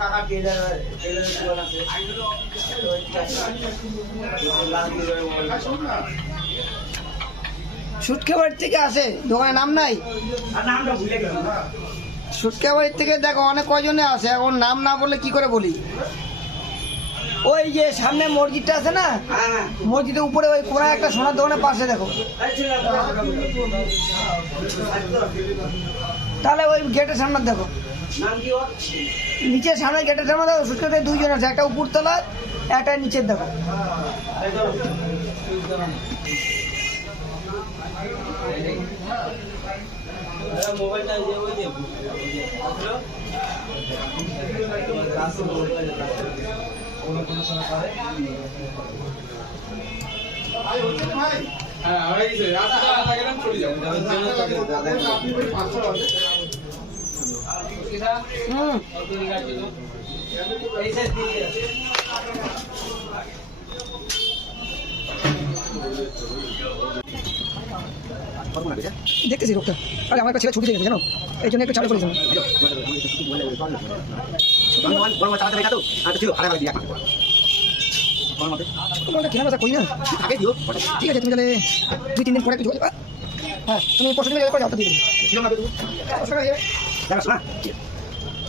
কাকা টেলার দোকান আছে। সুটকেবাড়ির থেকে আসে, দোকানের নাম নাই। নামটা ভুলে গেলাম। সুটকেবাড়ির থেকে দেখো অনেক কয়জনে আসে, এখন নাম না বললে কি করে বলি। ওই যে সামনে মসজিদটা আছে না, মসজিদের উপরে ওই কোনায় একটা সোনার দোকানের পাশে দেখো, তাহলে ওই গেটের সামনে দেখো, নিচের সামনে গেটের সামনে দেখো সুটকেবাড়ি দুইজন আছে, একটা উপর তলা একটা নিচের দেখো। মোবাইলটা যে ওই যে দেখতেছি লোকটা। আরে আমার একটা ছেলে ছুটি থেকে জানো, এই জন্য একটু চালু করেছিলাম। তোমাকে কেনা বেচা করি না, ঠিক আছে তুমি তাহলে 2-3 দিন পরে একটু যোগাযোগ। হ্যাঁ তুমি পরশু দিন করে যাও, তো দিয়ে দেবো।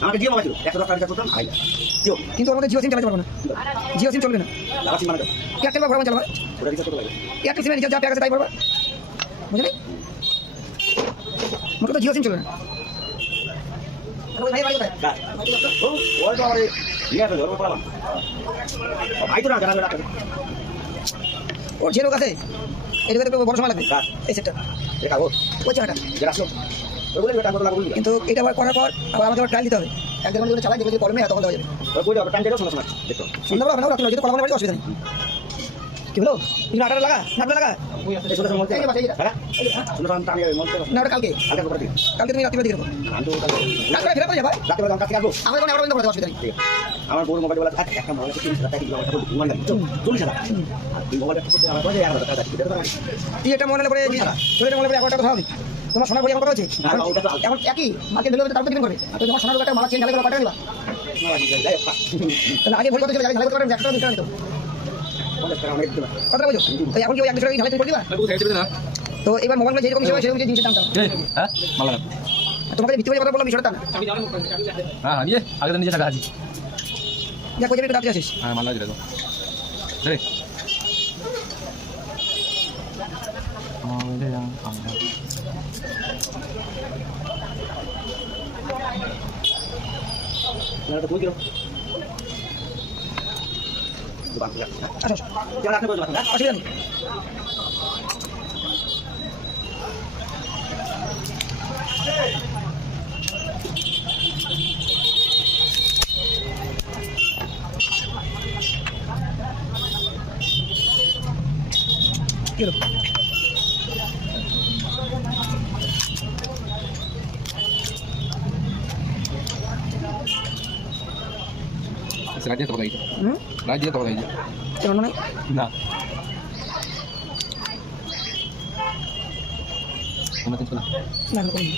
আমাকে জিও মোবাইল 110 টাকা করতাম ভাই জিও, কিন্তু আমাদের জিও সিম চালাতে পারবো না, জিও সিম চলবে না। লালা সিম বানাবো এয়ারটেল বা ভোডাফোন চালাবো, ওটা রিচার্জ করতে লাগে। এয়ারটেল সিমে রিচার্জ যা প্যাক আছে তাই করবা, বুঝলি? মোটে তো জিও সিম চলবে না। ওই ভাই বাড়ি কোথায়? ও ওই তো আরে নিয়ে তো ধরবো পালাম ভাই তো না জানা জানা ওর যে লোক আছে এই লোকের একটু বড় সময় লাগবে এই সেটটা দেখা ও ওই জায়গাটা। যেটা আসলো ওগুলো এটা বড় লাগবে, কিন্তু এটা আবার করার পর আবার আমাদের ট্রায়াল দিতে হবে, একদিন যদি চালাই দেখো যদি প্রবলেম হয় তখন দেওয়া যাবে। ওই বইটা টাইম দেও শোনা শোনা দেখো সন্ধ্যাবেলা বানাবো, রাত্রে যদি কলাম বাড়ি অসুবিধা নেই। কি হলো তুমি আটাটা লাগা নাটটা লাগা এই শোনা মধ্যে এই বাস এই হ্যাঁ শোনা টাইম আমি মধ্যে না ওটা কালকে আগে করে দিই কালকে তুমি রাত্রে দিকে দেবো, আমি তো কালকে কালকে ফেরা করে যাবা। রাতে বেলা কাছে আসবো আমাদের কোনো এগারো দিন অসুবিধা নেই। আমার বড় মোবাইল বলা একটা মোবাইল 30 টাকা দিয়ে মোবাইলটা বলি ঘুমান গেল 40 টাকা এই মোবাইলটা করতে আমার পয়সা 11 টাকা দিতে পারি। তুই এটা মনে পড়ে এটা মনে পড়ে 11 টাকা কথা হবে তোমার সোনার বই এখন কত আছে এখন একই মার্কেট ডেলিভারি তারপর দিন করবে, আর তোমার সোনার একটা মালা চেঞ্জ ঢালাই করে কত নিবা, তাহলে আগে ভুল কত ছিল ঢালাই করতে পারবেন 100 টাকা দিতে হবে কথা বুঝো। তো এখন কি ওই 100 টাকা ঢালাই করে দিবা? তো এবার মোবাইল যেরকম হিসেবে সেরকম জিনিসের দাম দাও। হ্যাঁ মালা তোমাকে ভিত্তি করে কথা বললাম বিষয়টা না, হ্যাঁ নিয়ে আগে তো নিজে টাকা আছি। দেখ ওই একটু দাঁড়িয়ে আছিস। হ্যাঁ মালা দিলে তো রে না তো কই গেল দুবান যা আসো যা রাখতে বলছো না অসুবিধা নেই। কি হলো? রাজ্যে তো কথা হয়েছে, রাজ্যে তো কথা হয়েছে কেমন নয় না কোনো কিছু না না না করিনি।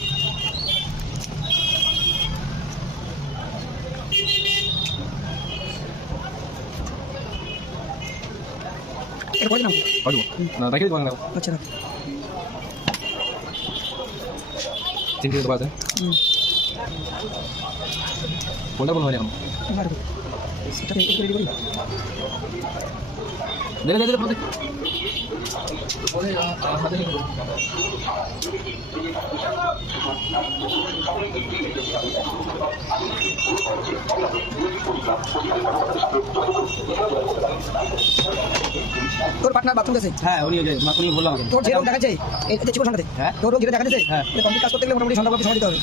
এটা করে দিলাম। পারবো না দেখে দিতে পারবো আচ্ছা না চিন্তা তো আছে কোনটা কোন হয় এখন মারবো সেটা এই করে দিবি। দেখে দেখে পড়তে তোর পার্টনার বাথরুম গেছে? হ্যাঁ উনি উনি বললাম আমাকে তোর যে রোগ দেখাচ্ছে এটা ছিল সামনে, হ্যাঁ তোর রোগ যেটা দেখাচ্ছে হ্যাঁ এটা কমপ্লিট কাজ করতে গেলে মোটামুটি সন্ধ্যা সময় দিতে হবে,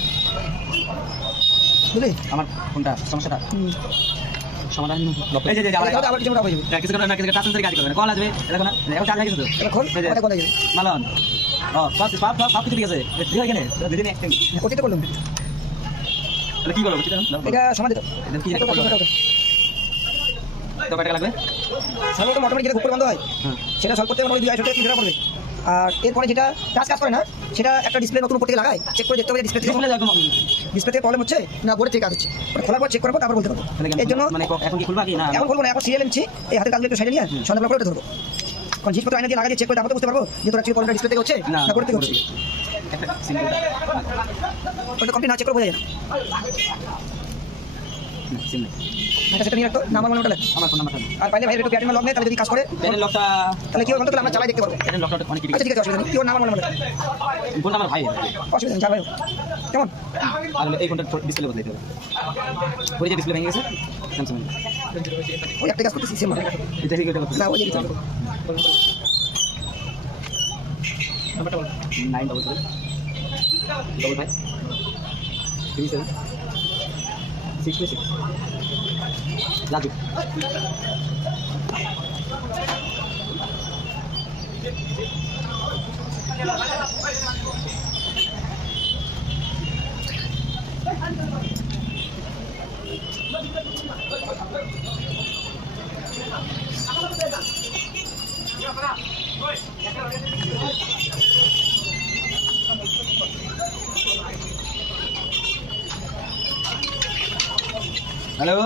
বুঝলি? আমার কোনটা সমস্যাটা সমাধান এই যে আবার কিছু হয়ে যাবে। কিছু করে না কিছু টাচ কাজ করবে না কল আসবে দেখো না এখন চার্জ হয়ে গেছে তো এখন কথা কথা যাবে মালন ও সব কিছু ঠিক আছে ঠিক আছে এখানে দিদিন একটা ওটি তো করলাম, তাহলে কি করব এটা সমাজ দিত কি তো কত টাকা লাগবে সর্বত মোটামুটি যেটা ঘুরে বন্ধ হয় সেটা সলভ করতে মোটামুটি 250 টাকা 300 টাকা পড়বে। আর এরপরে যেটা টাচ কাজ করে না সেটা একটা ডিসপ্লে নতুন উপর থেকে লাগায় চেক করে দেখতে হবে ডিসপ্লে থেকে প্রবলেম হচ্ছে না বোর্ডের থেকে কাজ হচ্ছে ওটা খোলার পর চেক করবো তারপর বলতে পারবো এর জন্য মানে এখন কি খুলবা কি না এখন বলবো না এখন সিরিয়াল নিচ্ছি এই হাতের কাজগুলো একটু সাইডে নিয়ে সন্ধ্যাবেলা করে ওটা ধরবো কারণ জিনিসপত্র আইনা দিয়ে লাগা দিয়ে চেক করে তারপর বুঝতে পারবো যে তোর অ্যাকচুয়ালি প্রবলেমটা ডিসপ্লে থেকে হচ্ছে না বোর্ড থেকে হচ্ছে একটা সিম্পল ওটা কমপ্লিট না চেক করে বোঝা যায় না সিম্পল এটা সেটা নিয়ে রাখতো নাম্বার মনে ওটা লাগে আমার ফোন নাম্বারটা আর পাইলে ভাই একটু প্যাটার্ন লক নেই তাহলে যদি কাজ করে প্যানেল লকটা তাহলে কি হবে বলতো আমরা চালাই দেখতে পারবো প্যানেল লকটা অনেক আচ্ছা ঠিক আছে অসুবিধা নেই কি ওর নাম্বার মনে লাগে ফোন আমার ভাই অসুবিধা নেই যা ভাই কেমন আর এই ফোনটা ডিসপ্লে বদলাইতে হবে ওই যে ডিসপ্লে ভেঙে গেছে স্যামসাং ওই একটা কাজ করতেছি সেম এটা ঠিক এটা না ওই যে নাম্বারটা বল 933 double 5 37 626 রাজু হ্যালো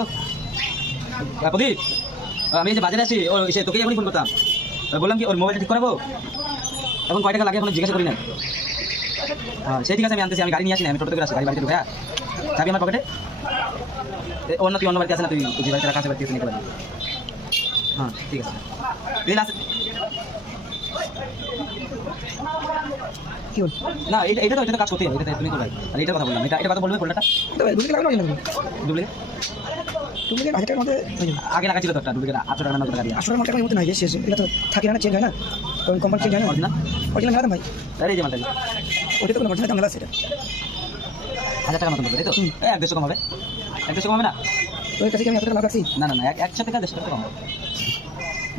প্রদীপ আমি এই যে বাজারে আছি ও সে তোকেই এখনই ফোন করতাম বললাম কি ওর মোবাইলটা ঠিক করাবো এখন কয় টাকা লাগে এখন জিজ্ঞাসা করি না হ্যাঁ সেই ঠিক আছে আমি আনতেছি আমি গাড়ি নিয়ে আসি না আমি টোটো করে আসি গাড়ি বাড়িতে ঢুকে চাবি আমার পকেটে অন্য তুই অন্য বাড়িতে আসে না তুই যে বাড়িতে রাখা আছে বাড়িতে নিতে পারবি হ্যাঁ ঠিক আছে তুই আসে কি বল না এটা তো কাজ করতে হবে এটা তুমি করবে আর এটা কথা বললাম এটা কথা বলবে ফোনটা ডুপ্লিকেট লাগানো না ডুপ্লিকেট ডুপ্লিকেট হাজার টাকার মধ্যে আগে লাগা ছিল তো একটা ডুপ্লিকেট 800 টাকা 900 টাকা দিয়ে আসলে আমার টাকার মধ্যে নাই শেষ এটা তো থাকে না চেঞ্জ হয় না কারণ কোম্পানি চেঞ্জ হয় না অরিজিনাল অরিজিনাল না ভাই আরে এই যে মালটা ওটা তো কোনো অরিজিনাল দাম আছে এটা 1000 টাকা মতন পড়বে তাই তো 150 কম হবে 150 কম হবে না তোর কাছে কি আমি এত টাকা লাভ রাখছি না না না 100 টাকা 150 টাকা কম হবে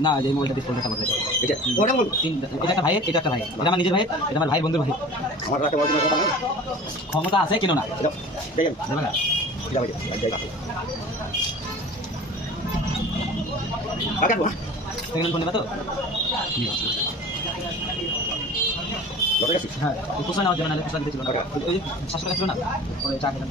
না যে মোবাইলটা ডিসপ্লেটা বদলে এটা ওটা বল এটা একটা ভাইয়ের এটা একটা ভাই এটা আমার নিজের ভাই এটা আমার ভাই বন্ধুর ভাই আমার রাতে বলতে কথা না ক্ষমতা আছে কেন না দেখেন দেবে না যাবে যাই কাকা সেকেন্ড ফোন নেবা তো লটে গেছি হ্যাঁ খুচরা নেওয়ার জন্য নাহলে খুচরা দিতে ছিল না ওই যে 700 টাকা ছিল না ওই চা খেলাম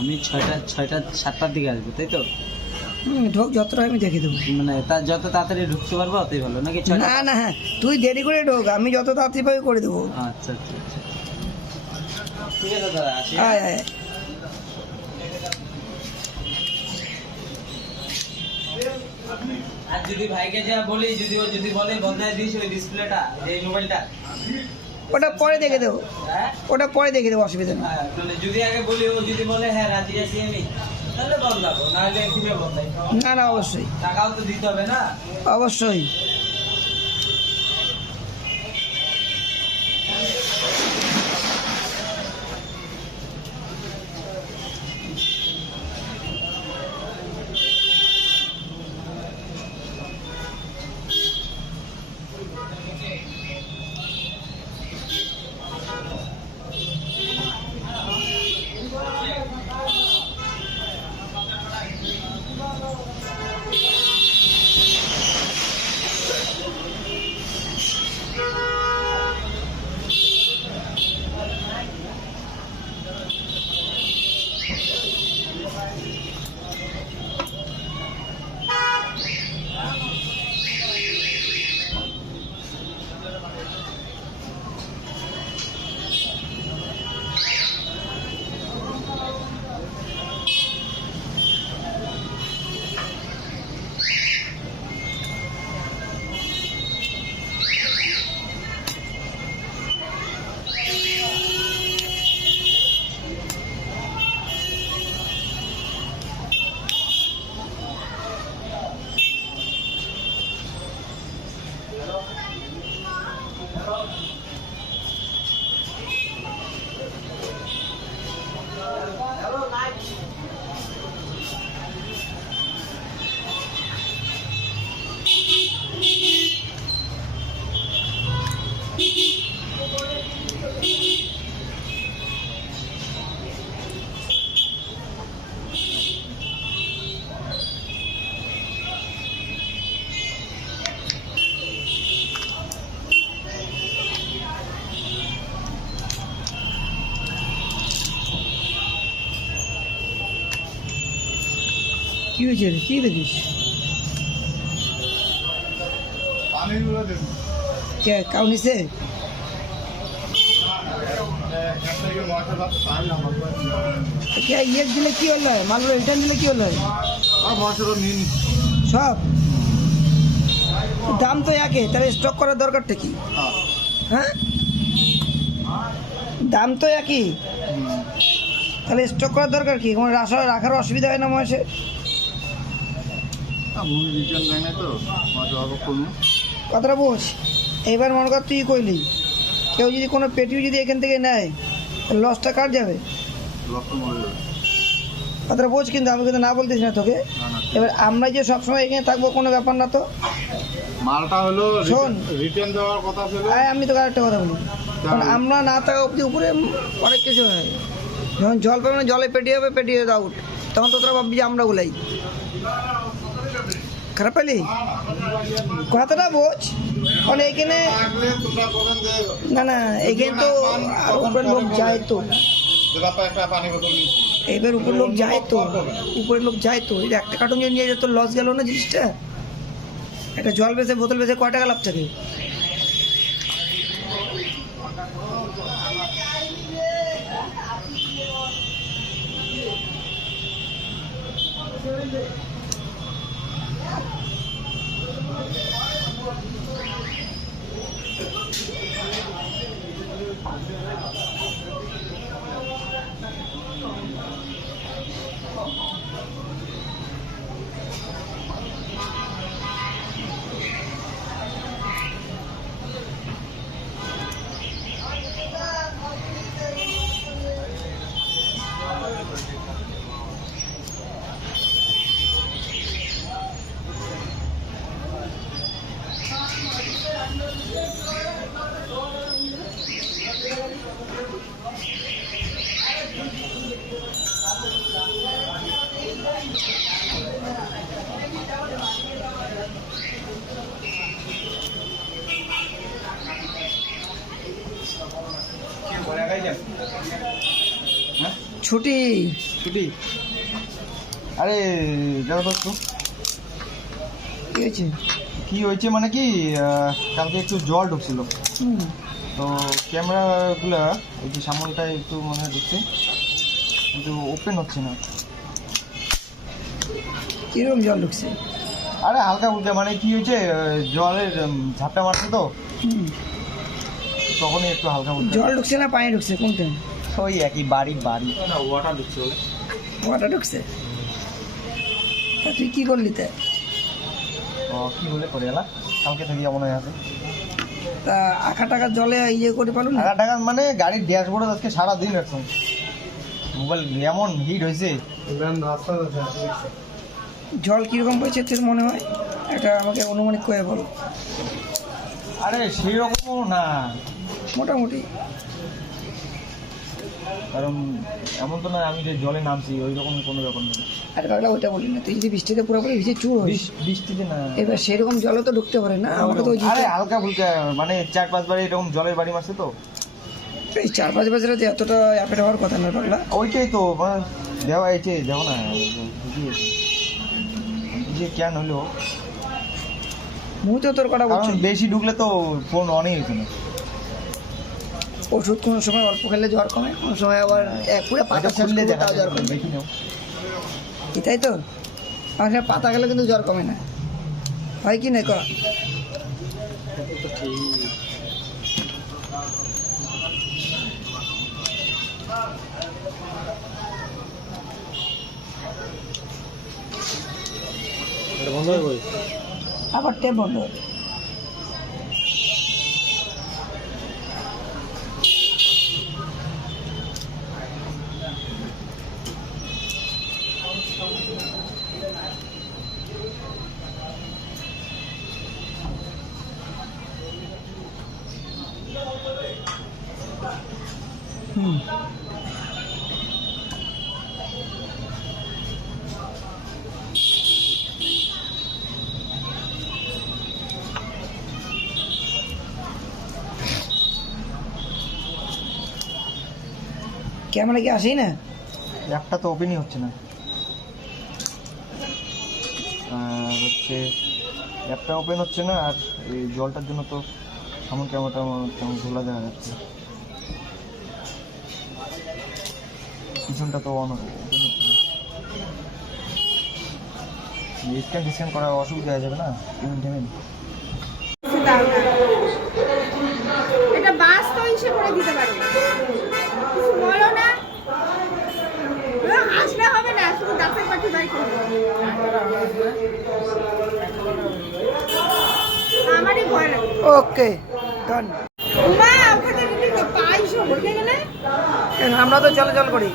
আমি 7টার দিকে আসবো তাই তো ঢোক যতটা আমি দেখে দেবো মানে তার যত তাড়াতাড়ি ঢুকতে পারবো অতই ভালো নাকি 6টা না না হ্যাঁ তুই দেরি করে ঢোক আমি যত তাড়াতাড়ি পাই করে দেবো আচ্ছা আচ্ছা আচ্ছা ঠিক আছে দাদা আসি আয় আয় আর যদি ভাইকে যা বলি যদি ও যদি বলে বদলাই দিস ওই ডিসপ্লেটা এই মোবাইলটা ওটা পরে দেখে দেবো হ্যাঁ ওটা পরে দেখে দেবো অসুবিধা নেই তাহলে যদি আগে বলি ও যদি বলে হ্যাঁ রাজি আছি আমি তাহলে বদলাবো নাহলে কিভাবে বদলাই না না অবশ্যই টাকাও তো দিতে হবে না অবশ্যই কি হয়েছে রে? কি দেখিস? কে কাউ নিছে? কে ইয়ে দিলে কি হলো? মালগুলো রিটার্ন দিলে কি হলো? সব দাম তো একই, তাহলে স্টক করার দরকারটা কি? হ্যাঁ, দাম তো একই, তাহলে স্টক করার দরকার কি? কোনো রাখার অসুবিধা হয় না মাসে? কথাটা বোঝ। এইবার মনে কর তুই কইলি, কেউ যদি কোনো পেটিও যদি এখান থেকে নেয়, লসটা কার যাবে? কথাটা বোঝ, কিন্তু আমি কিন্তু না বলতেছি না তোকে। এবার আমরা যে সবসময় এখানে থাকবো কোনো ব্যাপার না তো। মালটা হলো শোন, রিটার্ন দেওয়ার কথা ছিল। আমি তোকে আরেকটা কথা বলি, কারণ আমরা না থাকা অব্দি উপরে অনেক কিছু হয়। যখন জল পাবে না, জলে পেটিয়ে হবে, পেটিয়ে আউট, তখন তো তোরা ভাববি যে আমরা গুলাই। খারাপ পেলি? কথাটা বোঝ। কারণ এখানে তোমরা বলেন যে না না, এখানে তো আর উপরের লোক যায় তো, বাপা একটা পানি বোতল নিচ্ছি। এবার উপর লোক যায় তো, উপরের লোক যায় তো। এই একটা কার্টুন যদি নিয়ে যেত, লস গেল না জিনিসটা? একটা জল বেচে, বোতল বেচে কয় টাকা লাভ থাকে? ছুটি ছুটি। আরে দেখো তো একটু কি হয়েছে? কি হয়েছে মানে কি, কালকে একটু জল ঢুকছিল, হুম, তো ক্যামেরাগুলো এই যে সামনেটায় একটু মনে হয় ঢুকছে, কিন্তু ওপেন হচ্ছে না। কিরকম জল ঢুকছে? আরে হালকা ফুলকা, মানে কি হয়েছে, জলের ঝাপটা মারছে তো, হুম, তখনই একটু হালকা ফুলকা। জল ঢুকছে না পানি ঢুকছে, কোনটা? ওই একই বাড়ি না ওয়াটার ঢুকছে বলে। ওয়াটার ঢুকছে। তা তুই কি করলি তা? কি বলে করে এলা, কালকে থেকে মনে হয় আছে। তা আখা টাকা জলে ইয়ে করে পারলো না? 1000 টাকা মানে গাড়ির ড্যাশবোর্ডে আজকে সারাদিন রাখছেন, মোবাইল এমন হিট হয়েছে। রাস্তা জল কিরকম পয়সা তোর মনে হয়? একটা আমাকে অনুমানিক করে বল। আরে সেই রকমও না, মোটামুটি। কারণ এমন তো না আমি যে জলে নামছি ওই রকম কোনো ব্যাপার নেই। আর পাগলা ওইটা বলি না, তুই যদি বৃষ্টিতে পুরোপুরি ভিজে চুর হইস, বৃষ্টিতে না, এবার সেরকম জলও তো ঢুকতে পারে না। আমাকে তো ওই আরে হালকা ফুলকা, মানে 4-5 বার এরকম জলের বাড়ি মারছে তো। এই 4-5 বছরে তো এতটা অ্যাপেট হওয়ার কথা না পাগলা। ওইটাই তো মানে দেওয়া হয়েছে, দেখো না যে কেন হলো, মুখ তো তোর কথা কারণ বলছি। বেশি ঢুকলে তো ফোন অনেক হয়েছে না। ওষুধ কোনো সময় অল্প খেলে জ্বর কমে, কোনো সময় আবার পুরো পাতা চাললে খুঁজলে দেখা তাও জ্বর কমে। দেখি নাও। এটাই তো, আমার সে পাতা খেলে কিন্তু জ্বর কমে না, হয় কি না ক? বন্ধ হয়ে গেছে। আবার টেপ বন্ধ হবে। হুম, ক্যামেরা কি আসেই না? একটা তো ওপেনই হচ্ছে না। আর হচ্ছে অ্যাপটা ওপেন হচ্ছে না, আর এই জলটার জন্য তো সামন ক্যামেরাটা কেমন ঘোলা দেখা যাচ্ছে, পিছনটা তো ওপেন হচ্ছে না। স্ক্যান করা অসুবিধা হয়ে যাবে না পেমেন্ট। এটা বাস তো ইসে করে দিতে পারে, কিছু বলো না, আসলে হবে না, শুধু দাঁতের পাখি বাই করবো। আমারই ভয় লাগে। ওকে ডান। মা ওখানে পাইছো ভরে গেলে আমরা তো চলাচল করি।